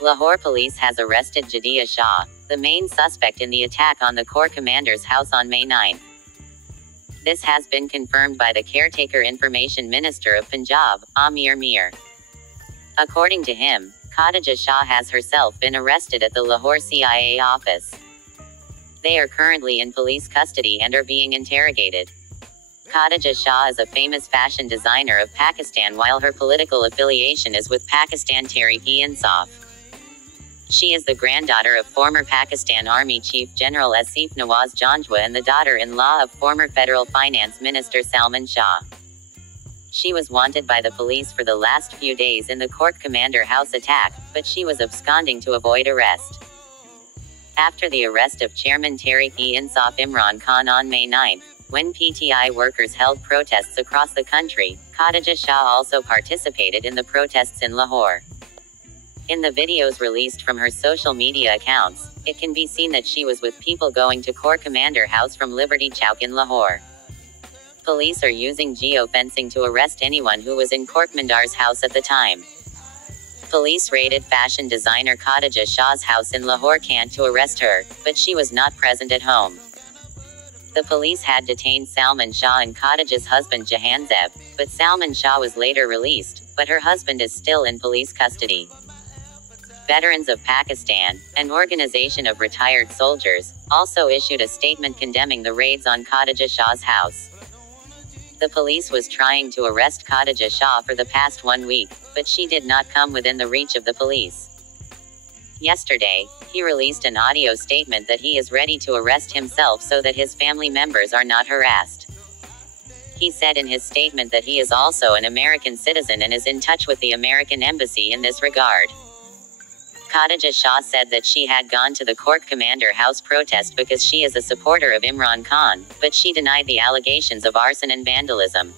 Lahore police has arrested Khadija Shah, the main suspect in the attack on the Corps commander's house on May 9. This has been confirmed by the caretaker Information Minister of Punjab, Amir Mir. According to him, Khadija Shah has herself been arrested at the Lahore CIA office. They are currently in police custody and are being interrogated. Khadija Shah is a famous fashion designer of Pakistan, while her political affiliation is with Pakistan Tehreek-e-Insaf. She is the granddaughter of former Pakistan Army Chief General Asif Nawaz Janjwa and the daughter-in-law of former Federal Finance Minister Salman Shah. She was wanted by the police for the last few days in the Corps commander house attack, but she was absconding to avoid arrest. After the arrest of Chairman Tehreek-e-Insaf Imran Khan on May 9, when PTI workers held protests across the country, Khadija Shah also participated in the protests in Lahore. In the videos released from her social media accounts, it can be seen that she was with people going to Corps Commander House from Liberty Chowk in Lahore. Police are using geofencing to arrest anyone who was in Corps Commander's house at the time. Police raided fashion designer Khadija Shah's house in Lahore Kant to arrest her, but she was not present at home. The police had detained Salman Shah and Khadija's husband Jahan Zeb, but Salman Shah was later released, but her husband is still in police custody. Veterans of Pakistan, an organization of retired soldiers, also issued a statement condemning the raids on Khadija Shah's house. The police was trying to arrest Khadija Shah for the past 1 week, but she did not come within the reach of the police. Yesterday, he released an audio statement that he is ready to arrest himself so that his family members are not harassed. He said in his statement that he is also an American citizen and is in touch with the American embassy in this regard. Khadija Shah said that she had gone to the Corps Commander House protest because she is a supporter of Imran Khan, but she denied the allegations of arson and vandalism.